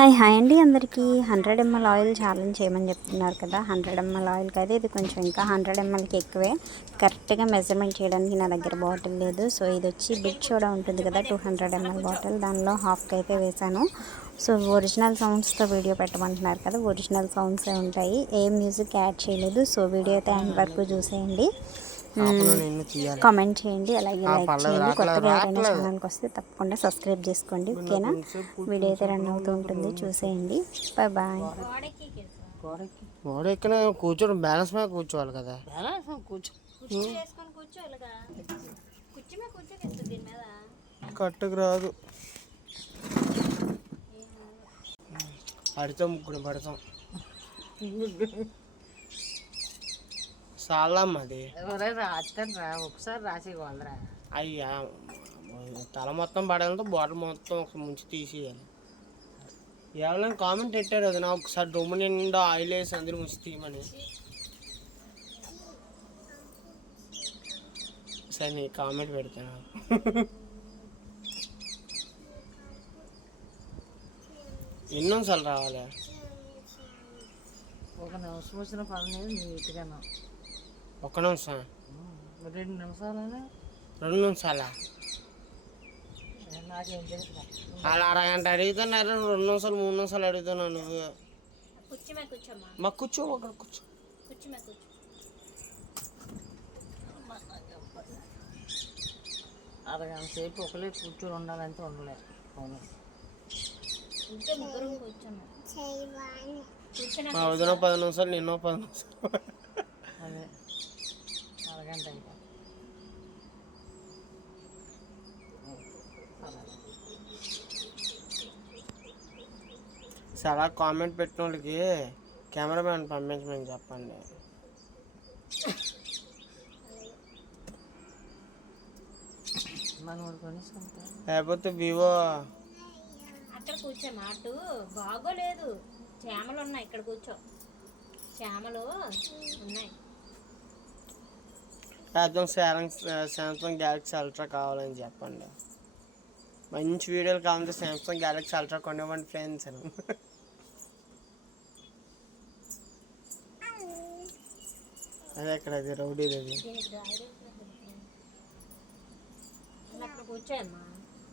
Hi అండి అందరికీ 100 ml oil challenge చేయమని చెప్తున్నారు కదా. 100 ml ఆయిల్కి అయితే ఇది కొంచెం ఇంకా 100 mlకి ఎక్కువే. కరెక్ట్గా మెజర్మెంట్ చేయడానికి నా దగ్గర బాటిల్ లేదు. సో ఇది వచ్చి బిగ్ సోడా ఉంటుంది కదా, 200 ml బాటిల్, దానిలో హాఫ్కి అయితే వేసాను. సో ఒరిజినల్ సౌండ్స్తో వీడియో పెట్టమంటున్నారు కదా, ఒరిజినల్ సౌండ్సే ఉంటాయి, ఏ మ్యూజిక్ యాడ్ చేయలేదు. సో వీడియో అయితే ఎండ్ వరకు చూసేయండి, కామెంట్ చేయండి, అలాగే లైక్ చేయండి. కొత్తగా ఎవరైనా ఛానల్కి వస్తే తప్పకుండా సబ్స్క్రైబ్ చేసుకోండి, ఓకేనా. వీడియో అయితే రన్ అవుతూ ఉంటుంది, చూసేయండి. Bye bye. కూర్చోడం బ్యాలెన్స్ మీద కూర్చోవాలి కదా. కట్టుకు రాదు, పడతాం ముగ్గురు పడతాం. చాలా అది ఒకసారి రాసేవాళ్ళరా. అయ్యా తల మొత్తం పడాలంటే బాటిల్ మొత్తం ఒక ముంచి తీసేయాలి. ఎవరైనా కామెంట్ పెట్టారు అది, నా ఒకసారి డొమ్ము నిండా ఆయిల్ వేసి అందరూ ముంచి తీయమని. సరే నీ కామెంట్ పెడతాను. ఎన్నోసార్లు రావాలి? ఒక నిమిషం వచ్చిన పని నీట్గా. ఒక్క నిమిషం? 2 నిమిషాలైనా. 2 నిమిషాలా? నాకేం తెలుసు. అలా అరగంట అడుగుతున్నారు, 2 నిమిషాలు 3 నిమిషాలు అడుగుతున్నాను. నువ్వు మాకు కూర్చో, అక్కడ కూర్చో. అరగంట సేపు ఒకలే కూర్చొని ఉండాలంటే ఉండలేదు. అవును, మా వదిన 10 నిమిషాలు, నిన్నో 10 నిమిషాలు. అదే అరగంట అయిపో. చాలా కామెంట్ పెట్టిన వాళ్ళకి కెమెరామ్యాన్ పంపించమని చెప్పండి. లేకపోతే వివో అక్కడ కూర్చోమా, అటు బాగోలేదు, చేమలు ఉన్నాయి, ఇక్కడ కూర్చో, చేమలు ఉన్నాయి. శాంసంగ్ గ్యాలక్సీ అల్ట్రా కావాలని చెప్పండి. మంచి వీడియోలు కావాలంటే శాంసంగ్ గ్యాలక్సీ అల్ట్రా కొనివ్వండి ఫ్రెండ్స్. అదే ఎక్కడ, అది రౌడీది. అది కూర్చోమ్మా,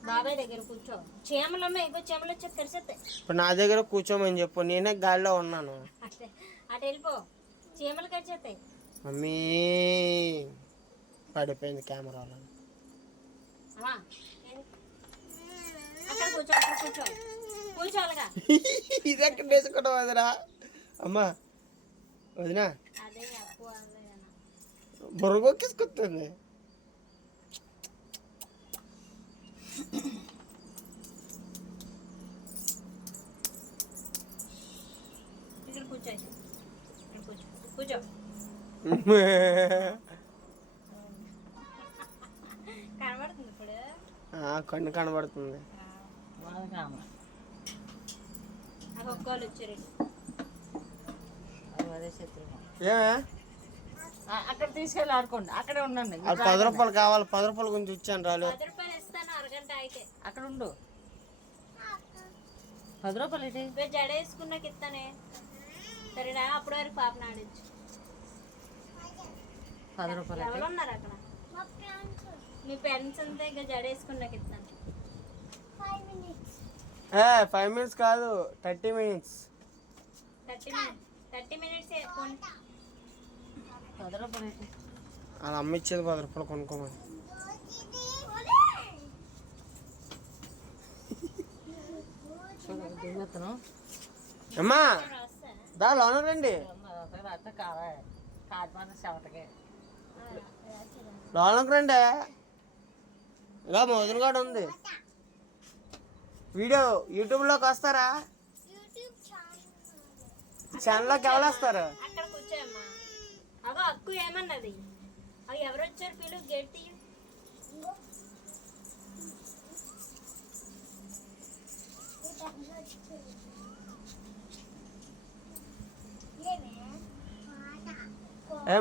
బాబాయ్ దగ్గర కూర్చో, చీమలు ఉన్నాయి, ఇంకో చీమలు వచ్చి తెరిసేస్తాయి. ఇప్పుడు నా దగ్గర కూర్చోమని చెప్పు, నేనే గాలిలో ఉన్నాను. అటు వెళ్ళిపో, చీమలు కరిచేస్తాయి. మమ్మీ పడిపోయింది కెమెరాలో. ఇది ఎక్కడ వేసుకోవడం వదినా? అమ్మా వదినా బుర్రగొక్కేసుకొస్తుంది. కనబడుతుంది ఇప్పుడు, కన్ను కనబడుతుంది. ఏమే అక్కడ తీసుకెళ్ళి ఆడుకోండి, అక్కడే ఉండండి. 10 రూపాయలు కావాలి, 10 రూపాయల గురించి ఇచ్చాను రాలేదు. అక్కడ ఉండు. 10 రూపాయలు ఏంటి? జడ వేసుకున్నాక ఇస్తానే, సరేనా? అప్పుడు వరకు పాపను ఆడించు. 10 రూపాయలు ఎవరు ఉన్నారు అక్కడ? మీ పెన్స్ అంతా ఇంకా జడ వేసుకున్నాక ఇస్తాను. 5 minutes కాదు, 30 minutes. 30 minutes. 10 రూపాయలు ఏంటి? అలా అమ్మ ఇచ్చేది 10 రూపాయలు కొనుక్కోమని. అమ్మా దా లోన రండి, లోనకు రండి. ఇలా మోదన్ కూడా ఉంది. వీడియో యూట్యూబ్లోకి వస్తారా? ఛానల్లోకి ఎవరు వస్తారు? అక్కడ కూర్చోమ్మా. అగో అక్కు ఏమన్నది? అవి ఎవరు వచ్చారు? పిలు, గట్టి.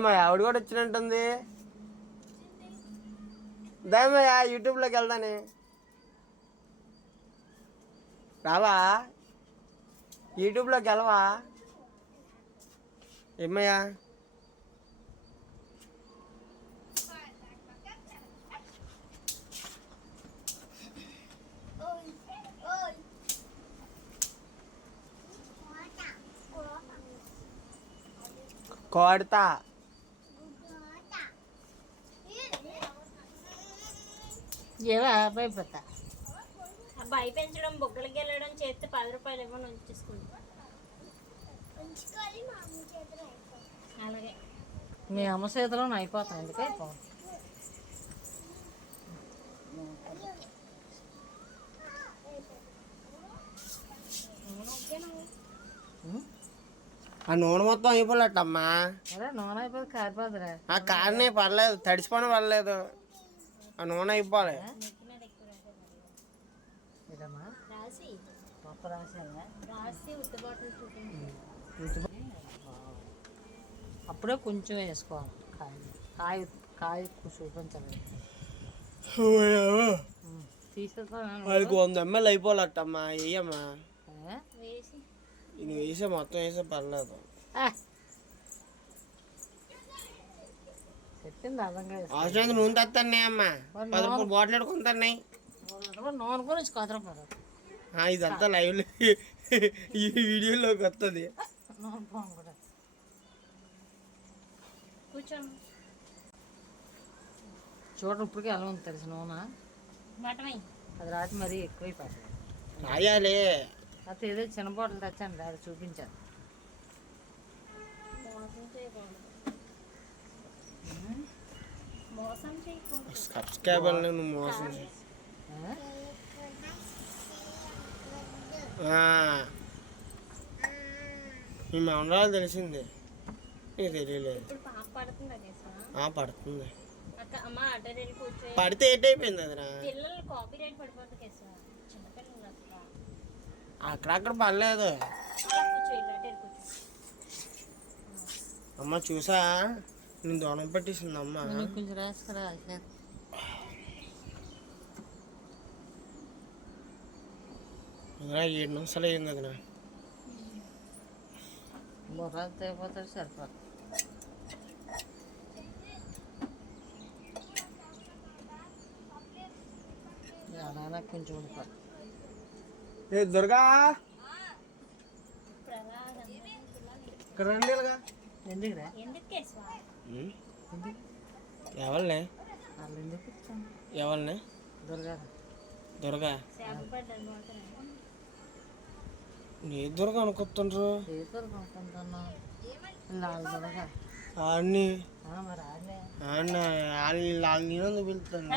మా ఆవిడ కూడా వచ్చినట్టుంది. దామయ్యా యూట్యూబ్లోకి వెళ్దానే రావా? యూట్యూబ్లోకి వెళ్ళవా ఏమయ్యా? కొడతా. ఏవా భయపడతా అబ్బాయి పెంచడం బొగ్గలకి వెళ్ళడం చేస్తే 10 రూపాయలు ఇవ్వని ఉంచేసుకుంటా. అలాగే మీ అమ్మ చేతిలో అయిపోతాం ఎందుకు అయిపో ఆ నూనె మొత్తం అయిపోలేటమ్మా. అరే నూనె అయిపోతే కారిపోదురా. ఆ కారణే పర్లేదు, తడిసిపోవడం పర్లేదు, ఆ నూనె అయిపోవాలి. ఇదమ్మా రాసి పప్పు రాసేదా రాసి ఉత్త బాటిల్ చూపించి అప్పుడే కొంచెం వేసుకోవాలి. కాయ కాయ చూపించాలి. తీసేస్తాను అది 100 ml అయిపోలేటమ్మా. వేయమ్మా, వేసి ఇది వేసే మొత్తం వేసే పర్లేదు. చెప్పింది అర్థంగా అవసరం నూనె తెస్తానే అమ్మా, 10 రూపాయలు బాటిల్ ఎడుకుంటాయి. నూనె గురించి కుదరపడదు. ఇదంతా లైవ్ ఈ వీడియోలోకి వస్తుంది. నూనె పోను కూడా కూర్చోండి. చూడండి ఇప్పటికే ఎలా ఉంది తెలుసు నూనె. మటమై అది రాత్రి మరీ ఎక్కువైపోతుంది. రాయాలి. అయితే ఏదో చిన్న బాటిల్ తెచ్చాను అది చూపించాను. మోసం చేయకూడదు, మోసం చేయకూడదు. సబ్స్క్రైబర్లు నువ్వు మోసం చేయి. మీ మండలాలు తెలిసింది, నీకు తెలియలేదు. ఇప్పుడు పాప పడుతుంది కేశవ. పడుతుంది. అక్క అమ్మ అడ్డ వెళ్ళి కూర్చో. పడితే ఏంటైపోయింది అదిరా? పిల్లలు కాపీ రైట్ పడిపోతుంది కేశవ, చిన్నపిల్లలు అసలు. అక్కడక్కడ పడలేదు కూర్చో, ఇలాంటి కూర్చో. అమ్మ చూసా, నేను దూరం పెట్టేసింది అమ్మ. కొంచెం రాసుకురా. 7 నిమిషాలు అయింది అదిరా. బుర్ర అయిపోతాడు సరిపోతుంది. అలా కొంచెం ఉండిపోతుంది. ఏ దుర్గా, ఇప్పుడు అలా ఇక్కడ రండి. ఎందుకురా ఎందుకు కేశవ? ఎందుకు ఎవరిని వాళ్ళు ఎందుకు ఇస్తాను ఎవరిని? దుర్గా దుర్గా. చేప పడ్డాను పోతున్నాను. నీ దుర్గా అనుకుంటుండ్రు. ఏ దుర్గా అనుకుంటున్నా వాళ్ళు దుర్గా ఆడిని మరి ఆడలే వాళ్ళు నేను పిలుస్తాను.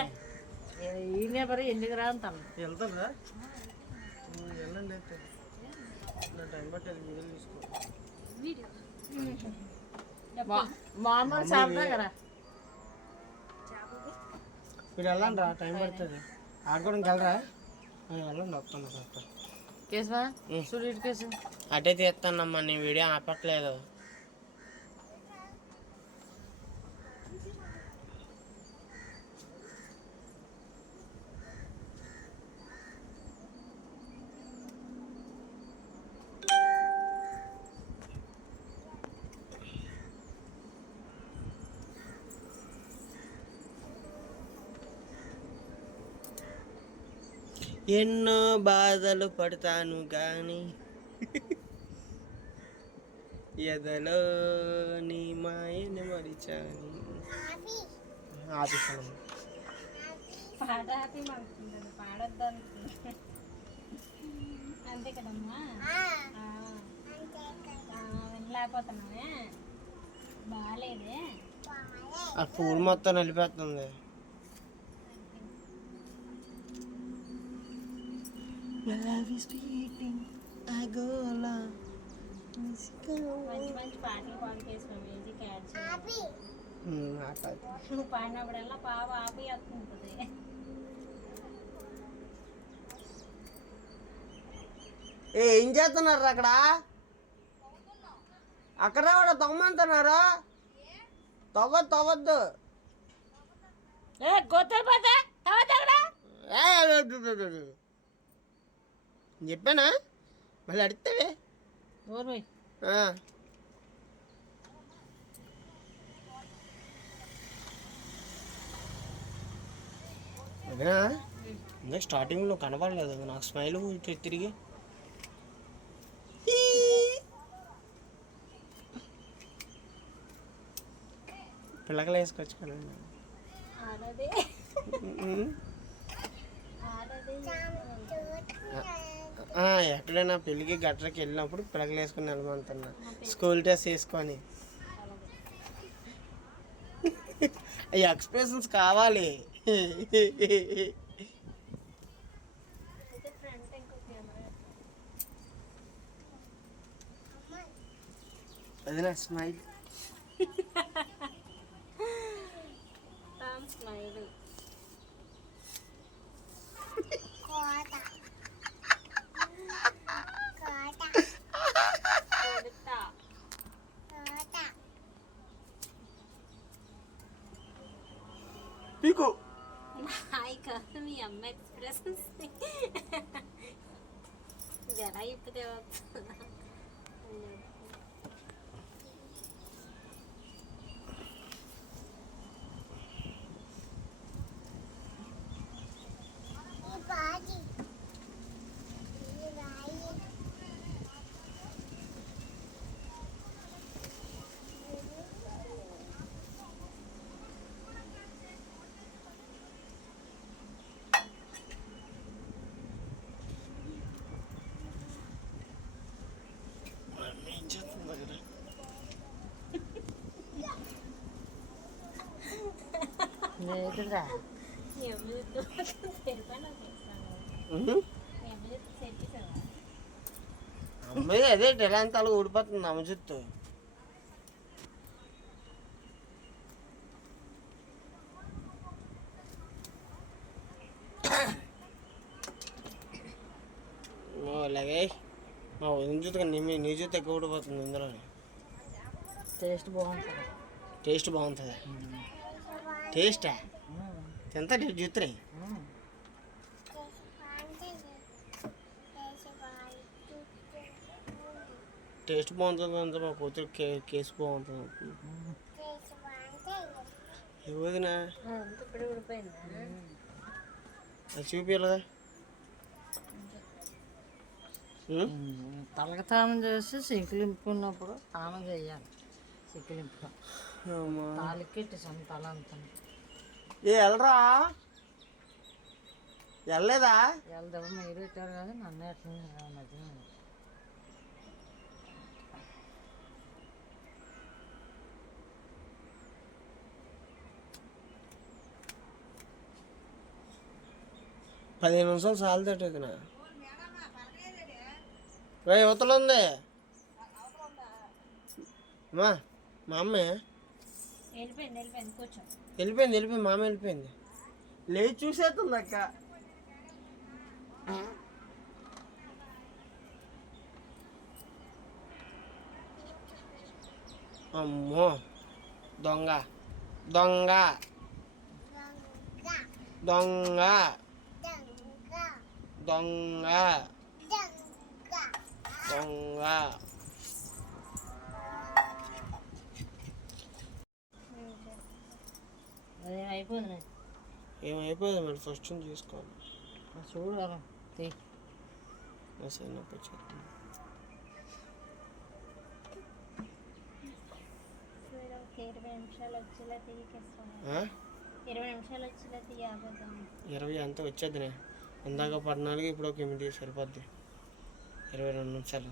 ఈయనే మరి ఎందుకు రా అంటాను. వెళ్తారా? వెళ్ళండి అయితే, నా టైం బట్టి వీడియోలు తీసుకో. మామూలు చేపదా కదా. మీరు వెళ్ళండి రా, టైం పడుతుంది. ఆడుకోవడానికి వెళ్ళరా? వెళ్ళండి, వస్తాను. కేశవా చూడు ఇటు కేసు. అటే తీస్తానమ్మా, నేను వీడియో ఆపట్లేదు. ఎన్నో బాధలు పడతాను కానీ ఎదలో నీ మాయని మరిచాను. ఆపిస్తాను. పాట హ్యాపీ మాకుంటుంది, పాడొద్దు అనుకుంటుంది. అంతే కదమ్మా. వినలేకపోతున్నావే, బాగాలేదే. ఆ పూలు మొత్తం నలిపేస్తుంది. మంచి మంచి పాటలు పాడుకేసిన మ్యూజిక్ యాడ్ చేయాలి. నువ్వు పాడినప్పుడల్లా పాప ఆపి వస్తుంటుంది. ఏం చేస్తున్నారు అక్కడ? అక్కడ కూడా తొమ్మంటున్నారు. తవ్వద్దు. చెప్పానా? మళ్ళీ అడిగితే ఓర్వై ఆ. అదేనా ఇంకా స్టార్టింగ్లో కనపడలేదు నాకు స్మైల్ తిరిగి పిల్లకలు వేసుకోవచ్చు కదండి. ఎక్కడైనా పెళ్ళికి గట్రకి వెళ్ళినప్పుడు పిల్లకలు వేసుకొని వెళ్ళమంటున్నా స్కూల్ డ్రెస్ వేసుకొని. ఈ ఎక్స్ప్రెషన్స్ కావాలి. అది నా స్మైల్. పీకు మీ అమ్మ ఎక్స్ప్రెషన్స్ జర ఇప్పుడే ఏం చేస్తుంది కదా. లేదురా అమ్మాయి అదే డెలాంతాలు ఊడిపోతుంది అమ్మ చుట్టూ. అలాగే మా వదిన జుత్తు నీ జుత్తు ఎక్కువ ఊడిపోతుంది ఇందులో. టేస్ట్ బాగుంటుంది. టేస్ట్ బాగుంటుంది. టేస్టా ఎంత జుత్తురే టేస్ట్ బాగుంటుంది అంత మా కూతురు కేసు బాగుంటుంది. వదినా అది చూపించాలి. తలకి తానం చేసి సిగ్గులింపుకున్నప్పుడు తానం చేయాలి. సిగ్గులింపుగా తాలికెట్టి తల అంతా వెళ్ళరా వెళ్ళలేదా? వెళ్దాం మీరు పెట్టారు కదా నన్ను ఎట్లా మధ్య 15 నిమిషాలు చాలుతట ఇది నా యువతలో ఉంది అమ్మా. మా అమ్మే వెళ్ళిపోయింది మా అమ్మ వెళ్ళిపోయింది. లేచి చూసేస్తుంది అక్క. అమ్మో దొంగ దొంగ దొంగ దొంగ దొంగ. ఏమైపోయింది మరి ఫస్ట్ చూసుకోవాలి. చూడాలి సరే నొప్పి వచ్చేస్తుంది. 20 అంతా వచ్చేద్దినే. ఇందాక 14 ఇప్పుడు ఒక 8 సరిపోద్ది. 22 నిమిషాలు.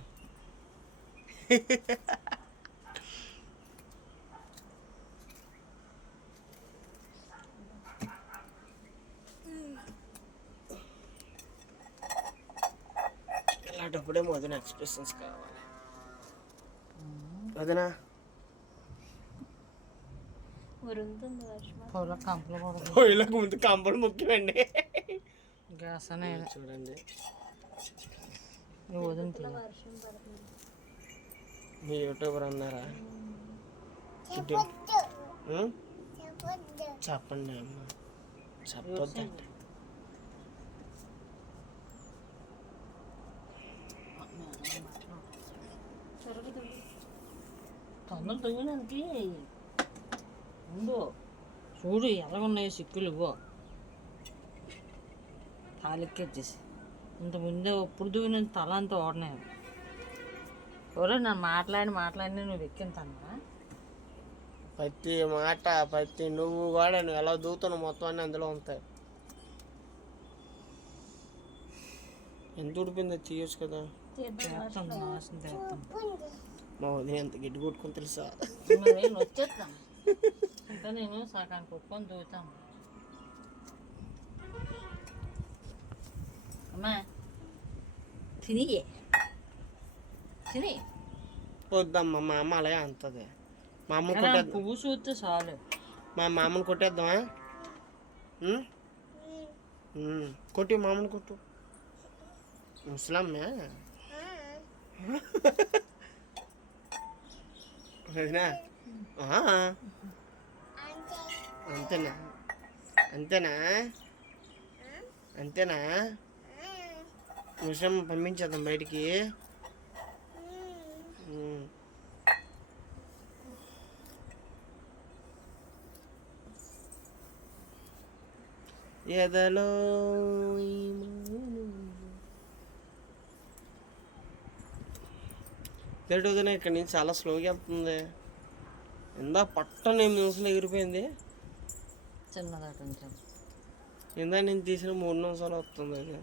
ఇలాంటప్పుడే వదిన ఎక్స్ప్రెషన్స్ కావాలి. వదినా పొయ్యిలోకి ముందు కంపలు ముఖ్యమండి. గ్యాస్ చూడండి మీ యూట్యూబర్ అన్నారా? చెప్పండి అమ్మ చెప్పొద్దండి. తొందర తవ్వడానికి ఉండు. చూడు ఎలాగున్నాయో సిక్కులు ఇవ్వో తాలిక్కెచ్చేసి ఇంత ముందే ఎప్పుడు దువ్విన తల అంతా ఓడనాయి. ఎవరో నన్ను మాట్లాడి నువ్వు ఎక్కింతానా? ప్రతి మాట ప్రతి నువ్వు కూడా నువ్వు ఎలా దూతున్నావు మొత్తం అన్నీ అందులో ఉంటాయి. ఎంత ఉడిపోయిందో తీయచ్చు కదా. మా వదిన ఎంత గిడ్డు కొట్టుకుని తెలుసా? వచ్చేస్తాను ఇంకా నేను సగానికి కొట్టుకొని దూతాను. అమ్మా తిని వద్దమ్మా, మా అమ్మ అలాగే అంటుంది. మా అమ్మ కొట్టేద్దాం. పువ్వు చూస్తే చాలు. మా మామని కొట్టేద్దామా? కొట్టి మామని కొట్టు. ముసలమ్మే వదినా? అంతేనా అంతేనా అంతేనా? ముసలమ్మ పంపించేద్దాం బయటికి. ఎదలో వదిన ఇక్కడ నుంచి చాలా స్లోగా వెళ్తుంది. ఇందా పట్టణ 8 నిమిషాలు ఎగిరిపోయింది. చిన్నదా కొంచెం ఇందా నేను తీసిన 3 నిమిషాలు వస్తుంది. అది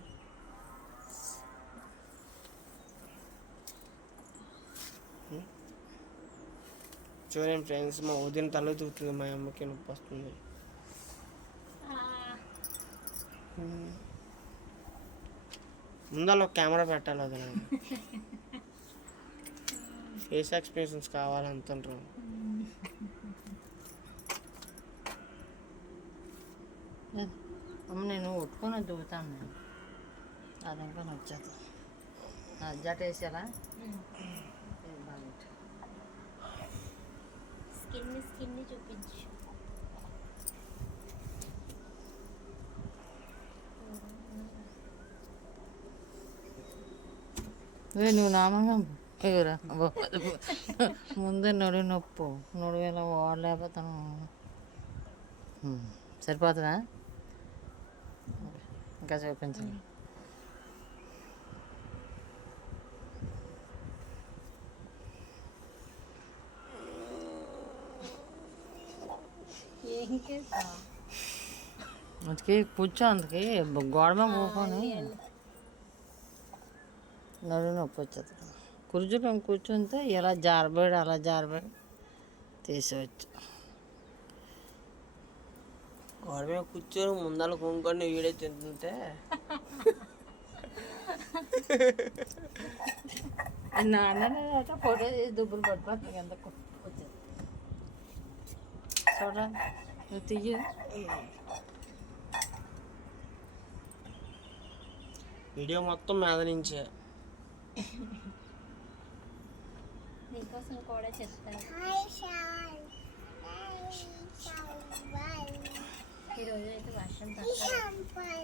చూడండి ఫ్రెండ్స్, మా వదిన తల తూగుతుంది, మా అమ్మకి నొప్పి వస్తుంది. ముందర ఒక కెమెరా పెట్టాలి. అది ఫేస్ ఎక్స్ప్రెషన్స్ కావాలంటుంటారు. అమ్మ నేను ఒట్టుకొని దువ్వుతాను. నేను అది ఇంకా నచ్చేది. జట వేసేలా స్కిన్ చూపించు. నువ్వు నామంగా ఎగురా ముందే నడువు నొప్పు. నడువు ఇలా వాడలేకపోతాను. సరిపోతుందా? ఇంకా చూపించండి. అందుకే కూర్చో, అందుకే గోడ మీద పోకొని నడువు నొప్పి వచ్చేది. కుర్చీలో కూర్చుంటే ఇలా జారబడి అలా జారబడి తీసేవచ్చు. గోడ మీద కూర్చొని ముందర కొనుక్కొని వీడియో తింటుంటే నాన్న ఫోటో చేసి దుబ్బులు పడిపోతుంది. ఎంత వచ్చేది చూడండి. నువ్వు తీయ వీడియో మొత్తం మీద నుంచే. నీకోసం కూడా చెప్తాను. ఈరోజు అయితే వర్షం బాగా చెప్తాను.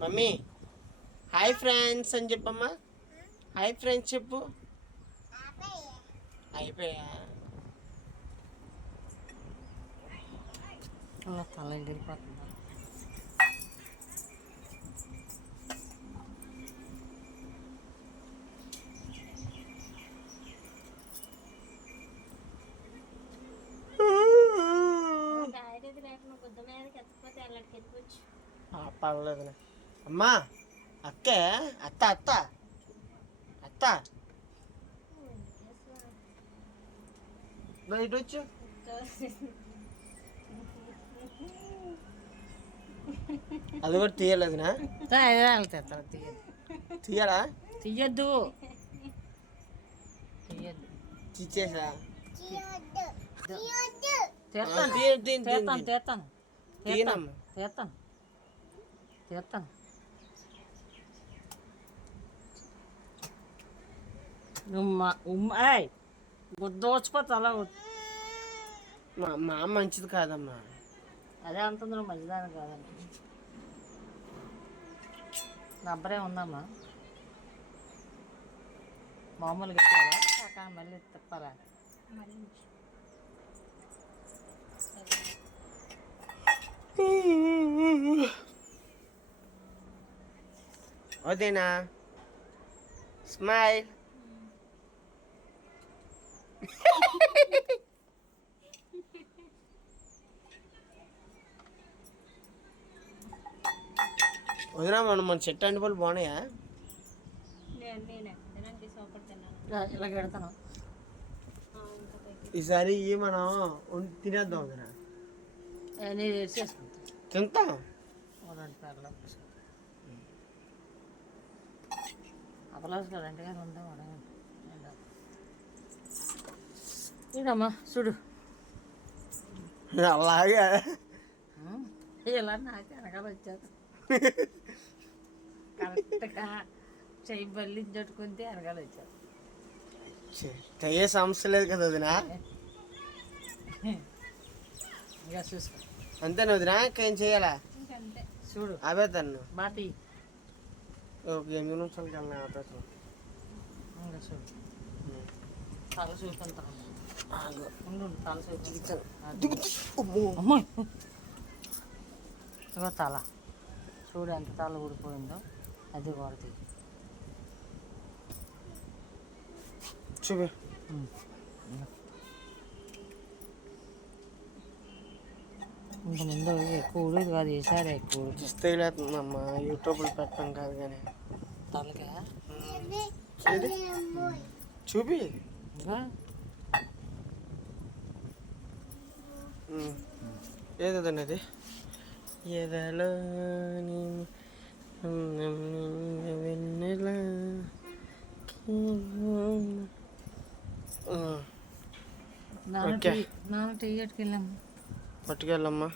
మమ్మీ హాయ్ ఫ్రెండ్స్ అని చెప్పమ్మా. హాయ్ ఫ్రెండ్స్ చెప్పు. అయిపోయా తల ఎగిరిపోతుంది. పర్లేదు అమ్మా. అత్త అత్త అత్త బయట వచ్చు. అది కూడా తీయలేదునా? తీయడా? తీయద్దు తీసేసా. తీస్తాను. ఏయ్ గుద్దోచిపోతే అలా మా అమ్మ మంచిది కాదమ్మా. అదే అంటుంది నువ్వు మంచిదాన్ని కాదండి. రబ్బరే ఉందమ్మా. మామూలుగా ఇచ్చారా కాకా మళ్ళీ తిప్పాలా? వదినా స్మైల్. వదినా మన చెట్టు అంటి పళ్ళు బాగున్నాయా? ఇలా పెడతాను. ఈసారి మనం తినేద్దాం వదినా. నేను వేసేసుకుంటాను. తింటాం. అపలాసు కదా అంటే కానీ ఉందా ఇదమ్మా చూడు. అలాగే ఇలా నాకు వెనకాల వచ్చాక కరెక్ట్గా చెయ్యి బల్లించుకుంటే వెనకాల వచ్చారు. ఏ సమస్య లేదు కదా వదినా. ఇంకా చూసుకో అంతేనా వదినా? ఇంకేం చేయాలా? చూడు అవే తను బాటి. ఒక 8 నిమిషాలకి వెళ్ళిన ఆపరేషన్. ఇంకా చూడు తల చూసుకుంటాను. ఉండు తల చూపించాను. అమ్మాయి ఇగో తల చూడు ఎంత తల ఊడిపోయిందో. అది కొడుతుంది. చూపి. ఇంక ముందు ఎక్కువ ఊడేది కాదు. ఈసారి ఎక్కువ తెగిలేస్తుందమ్మా. యూట్యూబ్లో పెట్టడం కాదు కానీ తలగా చూపి. ఇంకా ఏదండి అది? ఎదలో వెన్నెల నాన్న టీ ఎట్టుకెళ్ళాము. పట్టుకెళ్ళమ్మా.